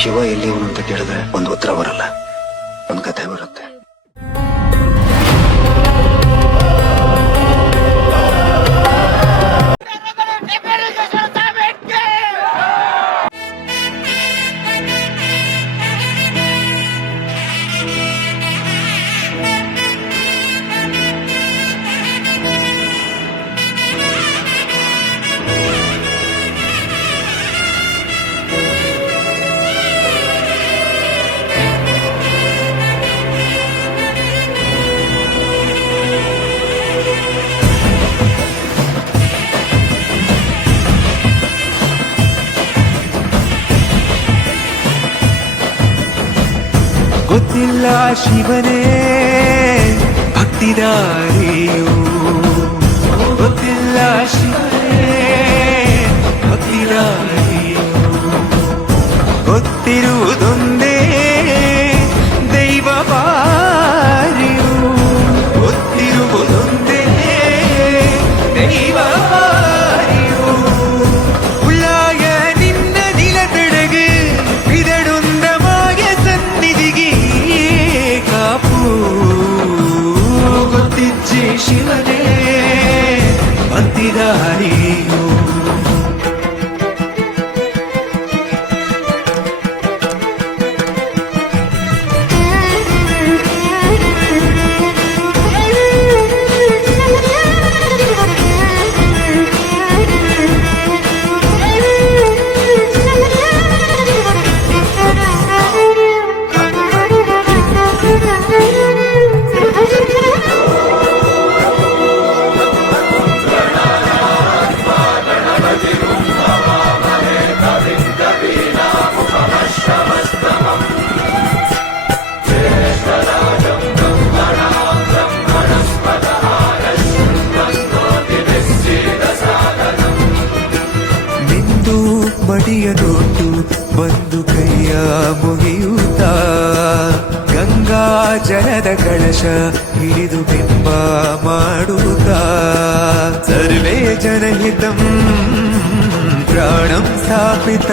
ಶಿವ ಎಲ್ಲಿಯವನು ಅಂತ ಕೇಳಿದ್ರೆ ಒಂದು ಉತ್ತರ ಬರಲ್ಲ, ಒಂದು ಕಥೆ ಬರುತ್ತೆ. ಗೊತ್ತಿಲ್ಲ ಶಿವನೇ ಭಕ್ತಿದಾರಿಯು, ಗೊತ್ತಿಲ್ಲ ಶಿವನೇ ಭಕ್ತಿದಾರಿಯು, ಗೊತ್ತಿರುವುದೊಂದೇ ದೈವ ಬಾರಿಯು, ಗೊತ್ತಿರುವುದೊಂದೇ ದೈವ ಬಾರಿಯು. ಉಳ್ಳಾಯ ನಿನ್ನ ನಿಲತಡೆಗೆ ಬಿದಡುಂದ ಮಾಯ ಸನ್ನಿಧಿಗೆ ಕಾಪು, ಗೊತ್ತಿಜ್ಜೆ ಶಿವನೇ ಭಕ್ತಿದಾರಿಯು. ಮಡಿಯ ನೋಟು ಬಂದು ಕೈಯ ಮುಗಿಯುತ್ತ, ಗಂಗಾ ಜಲದ ಕಳಶ ಹಿಡಿದು ಬಿಂಬ ಮಾಡುತ್ತ, ಸರ್ವೇ ಜನಹಿತಂ ಪ್ರಾಣಂ ಸ್ಥಾಪಿತ,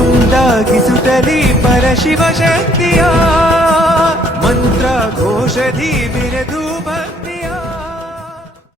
ಉಂಟಾಗಿಸುತ್ತಲಿ ಪರಶಿವ ಶಕ್ತಿಯ ಮಂತ್ರ ಘೋಷಧಿ ಬಿರೆದು